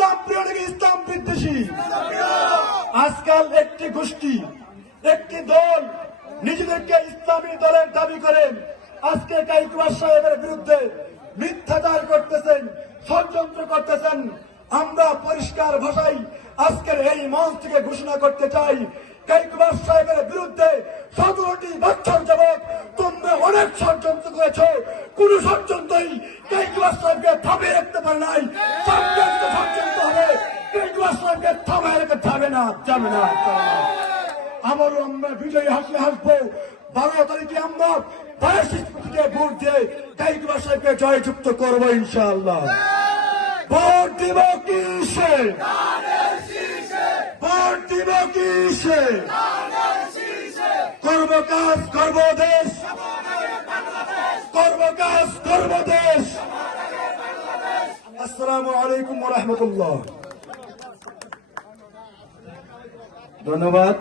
ইসলাম প্রিয় নাকি ইসলাম বিদ্বেষী? আজকাল একটি গোষ্ঠী, একটি দল নিজেদেরকে ইসলামী দলের দাবি করেন, আজকে কাইকুবাস সাহেবের বিরুদ্ধে মিথ্যাচার করতেছেন, ষড়যন্ত্র করতেছেন। আমরা পরিষ্কার ভাষায় আজকের এই মঞ্চ থেকে ঘোষণা করতে চাই, কাইকুবাস সাহেবের বিরুদ্ধে 17টি বছর যাবৎ তোমরা অনেক ষড়যন্ত্র করেছ, কোন ষড়যন্ত্রই কাইকুবাস সাহেবকে থামিয়ে রাখতে পারে নাই। ষড়যন্ত্র হবে, কাইকুবাস সাহেবকে থামিয়ে রাখতে যাবে না। আবারও আমরা বিজয়ী হাসলে হাসবো। 12 তারিখে আমরা ভোট দিয়ে কাইকুবাস সাহেবকে জয়যুক্ত করবো ইনশাআল্লাহ। ভোট দিব কিসে? ভোট দিব কিসে? করবো কাজ করবো দেশ, করবো কাজ করবো দেশ। আসসালামু আলাইকুম ওয়া রাহমাতুল্লাহ। ধন্যবাদ।